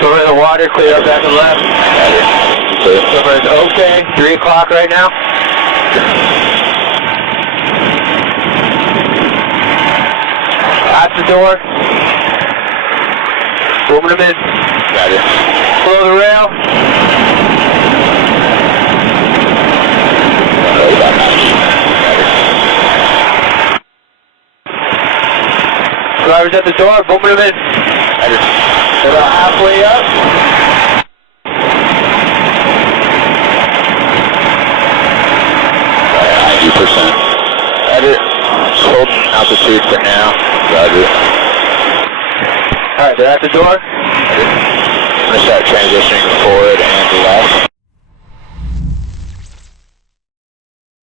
Silver in the water, clear up back and left. Silver is okay. 3 o'clock right now. At the door. Booming them in. Got it. Below the rail. Driver's at the door, booming them in. About halfway up. Right, 90%. Got it. Just holding altitude for now. Got it. Alright, they're at the door. I'm going to start transitioning forward and left.